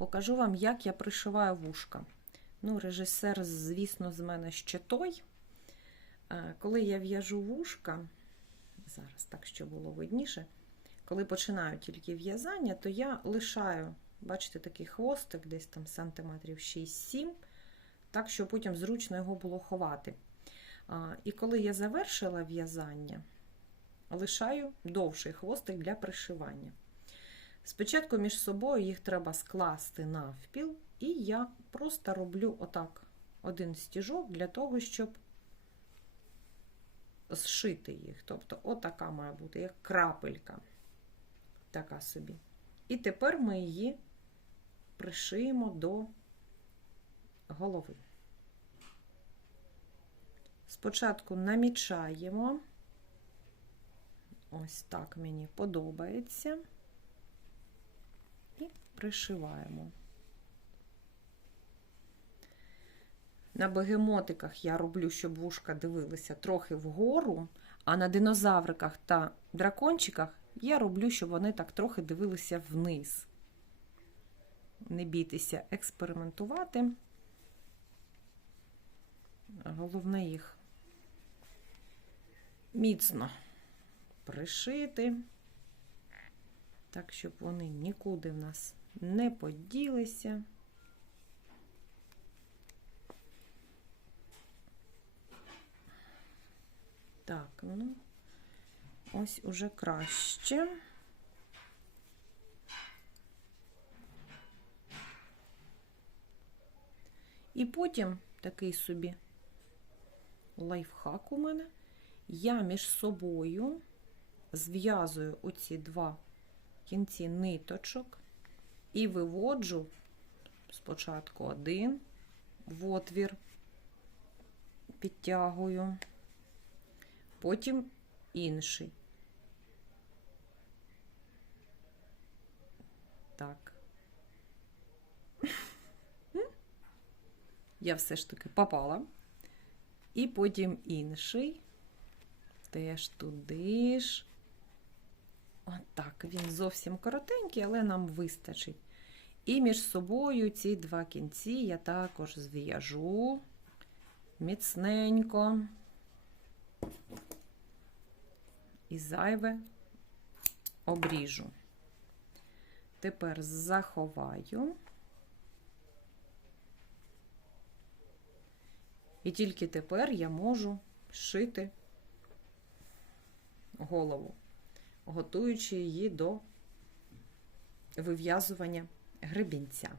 покажу вам, як я пришиваю вушка. Ну, режисер, звісно, з мене ще той. Е, Коли я в'яжу вушка, зараз так, щоб було видніше, коли починаю тільки в'язання, то я лишаю, бачите, такий хвостик, десь там сантиметрів 6-7, так, щоб потім зручно його було ховати. І коли я завершила в'язання, лишаю довший хвостик для пришивання. Спочатку між собою їх треба скласти навпіл, і я просто роблю отак один стіжок для того, щоб зшити їх. Тобто, отака має бути, як крапелька. Така собі. І тепер ми її пришиємо до голови. Спочатку намічаємо. Ось так мені подобається. Пришиваємо. На бегемотиках я роблю, щоб вушка дивилися трохи вгору, а на динозавриках та дракончиках я роблю, щоб вони так трохи дивилися вниз. Не бійтеся експериментувати. Головне їх міцно пришити, так, щоб вони нікуди в нас не поділися. Так, ну, ось уже краще. І потім такий собі лайфхак у мене. Я між собою зв'язую оці два кінці ниточок і виводжу спочатку один в отвір, підтягую, потім інший. Так. Я все ж таки попала. І потім інший. Теж туди ж. Отак. Він зовсім коротенький, але нам вистачить. І між собою ці два кінці я також зв'яжу міцненько. І зайве обріжу. Тепер заховаю. І тільки тепер я можу шити голову, готуючи її до вив'язування гребінця.